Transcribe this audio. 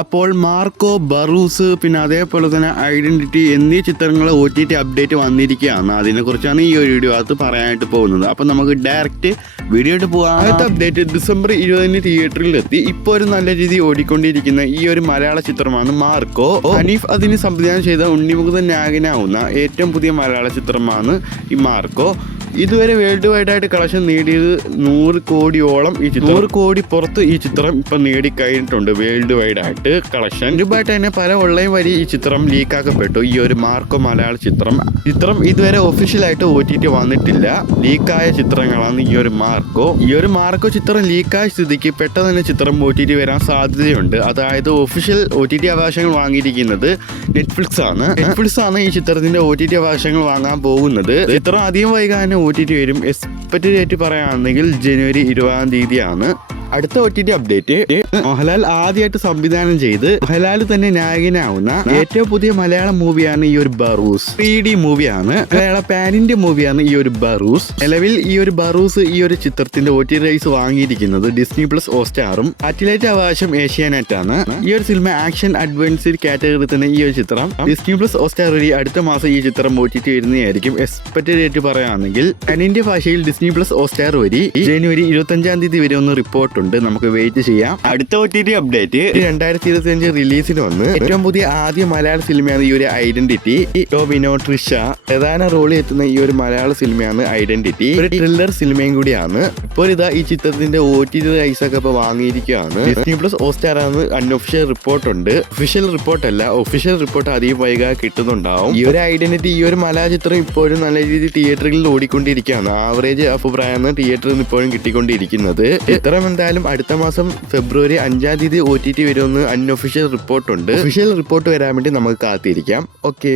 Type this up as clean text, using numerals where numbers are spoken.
അപ്പോൾ മാർക്കോ, ബറൂസ്, പിന്നെ അതേപോലെ തന്നെ ഐഡന്റിറ്റി എന്നീ ചിത്രങ്ങൾ OTT അപ്ഡേറ്റ് വന്നിരിക്കുകയാണ്. അതിനെക്കുറിച്ചാണ് ഈ ഒരു വീഡിയോ അകത്ത് പറയാനായിട്ട് പോകുന്നത്. അപ്പം നമുക്ക് ഡയറക്റ്റ് വീഡിയോ ആയിട്ട് പോകാം. ആദ്യത്തെ അപ്ഡേറ്റ് ഡിസംബർ 20 തിയേറ്ററിലെത്തി ഇപ്പോൾ ഒരു നല്ല രീതിയിൽ ഓടിക്കൊണ്ടിരിക്കുന്ന ഈ ഒരു മലയാള ചിത്രമാണ് മാർക്കോ. ഹനീഫ് അതിന് സംവിധാനം ചെയ്ത ഉണ്ണിമുകുന്ദൻ നായകനാവുന്ന ഏറ്റവും പുതിയ മലയാള ചിത്രമാണ് ഈ മാർക്കോ. ഇതുവരെ വേൾഡ് വൈഡ് ആയിട്ട് കളക്ഷൻ നേടിയത് 100 കോടിയോളം. ഈ ചിത്രം 100 കോടി പുറത്ത് ഈ ചിത്രം ഇപ്പം നേടിക്കഴിഞ്ഞിട്ടുണ്ട് വേൾഡ് വൈഡ് ആയിട്ട് കളക്ഷൻ. ഇതുമായിട്ട് തന്നെ പല ഓൺലൈൻ വഴി ഈ ചിത്രം ലീക്കാക്കപ്പെട്ടു. ഈ ഒരു മാർക്കോ മലയാള ചിത്രം ഇതുവരെ ഒഫീഷ്യലായിട്ട് OTT വന്നിട്ടില്ല. ലീക്കായ ചിത്രങ്ങളാണ് ഈ ഒരു മാർക്കോ. ഈ ഒരു മാർക്കോ ചിത്രം ലീക്കായ സ്ഥിതിക്ക് പെട്ടെന്ന് തന്നെ ചിത്രം OTT വരാൻ സാധ്യതയുണ്ട്. അതായത് ഒഫീഷ്യൽ OTT അവകാശങ്ങൾ വാങ്ങിയിരിക്കുന്നത് നെറ്റ്ഫ്ലിക്സ് ആണ് ഈ ചിത്രത്തിന്റെ OTT അവകാശങ്ങൾ വാങ്ങാൻ പോകുന്നത്. ചിത്രം അധികം വൈകാതെ OTT വരും. എക്സ്പെക്ട് ഡേറ്റ് പറയുകയാണെങ്കിൽ ജനുവരി 20-ാം തീയതിയാണ്. അടുത്ത OTT അപ്ഡേറ്റ് മോഹൻലാൽ ആദ്യമായിട്ട് സംവിധാനം ചെയ്ത് മോഹൻലാൽ തന്നെ നായകനാവുന്ന ഏറ്റവും പുതിയ മലയാളം മൂവിയാണ് ഈ ഒരു ബറൂസ്. 3D മൂവിയാണ്, മലയാള പാൻ ഇന്ത്യ മൂവിയാണ് ഈ ഒരു ബറൂസ്. നിലവിൽ ഈ ഒരു ബറൂസ് ഈ ഒരു ചിത്രത്തിന്റെ OTT റൈറ്റ്സ് വാങ്ങിയിരിക്കുന്നത് ഡിസ്നി പ്ലസ് ഹോട്ട്സ്റ്റാറും സാറ്റലൈറ്റ് അവകാശം ഏഷ്യാനെറ്റ് ആണ്. ഈ ഒരു സിനിമ ആക്ഷൻ അഡ്വഞ്ചർ കാറ്റഗറി തന്നെ ഈ ഒരു ചിത്രം ഡിസ്നി പ്ലസ് ഹോട്ട്സ്റ്റാർ വഴി അടുത്ത മാസം ഈ ചിത്രം OTT വരുന്നതായിരിക്കും. എക്സ്പെക്ട് ഡേറ്റ് പറയുകയാണെങ്കിൽ പാൻ ഇന്ത്യ ഭാഷയിൽ ഡിസ്നി പ്ലസ് ഹോട്ട്സ്റ്റാർ വഴി ജനുവരി 25-ാം തീയതി വരെ ഒന്ന് റിപ്പോർട്ട് ഉണ്ട്. നമുക്ക് വെയിറ്റ് ചെയ്യാം. അടുത്ത OTT അപ്ഡേറ്റ് 2025 റിലീസിന് വന്ന് ഏറ്റവും പുതിയ ആദ്യ മലയാള സിനിമയാണ് ഈ ഒരു ഐഡന്റിറ്റി. ടോവിനോ, ട്രിഷ പ്രധാന റോളിൽ എത്തുന്ന ഈ ഒരു മലയാള സിനിമയാണ് ഐഡന്റിറ്റി. ഒരു ത്രില്ലർ സിനിമയും കൂടിയാണ്. ഇപ്പോൾ ഇതാ ഈ ചിത്രത്തിന്റെ OTT റൈറ്റ്സ് ഒക്കെ ഇപ്പൊ വാങ്ങിയിരിക്കുകയാണ്. ഡിസ്നി പ്ലസ് ഹോട്ട്സ്റ്റാർ ആണ് അൺഒഫീഷ്യൽ റിപ്പോർട്ട് ഉണ്ട്. ഒഫീഷ്യൽ റിപ്പോർട്ട് അല്ല, ഒഫീഷ്യൽ റിപ്പോർട്ട് അധികം വൈകാതെ കിട്ടുന്നുണ്ടാവും. ഈ ഒരു ഐഡന്റിറ്റി ഈ ഒരു മലയാള ചിത്രം ഇപ്പോഴും നല്ല രീതിയിൽ തിയേറ്ററുകളിൽ ഓടിക്കൊണ്ടിരിക്കുകയാണ്. ആവറേജ് അഭിപ്രായമാണ് തിയേറ്ററിൽ നിന്ന് ഇപ്പോഴും കിട്ടിക്കൊണ്ടിരിക്കുന്നത്. ചിത്രം എന്തായാലും അടുത്ത മാസം ഫെബ്രുവരി 5-ാം തീയതി OTT വരുമെന്ന് അൺഒഫീഷ്യൽ റിപ്പോർട്ട് ഉണ്ട്. ഒഫീഷ്യൽ റിപ്പോർട്ട് വരാൻ വേണ്ടി നമുക്ക് കാത്തിരിക്കാം. ഓക്കെ.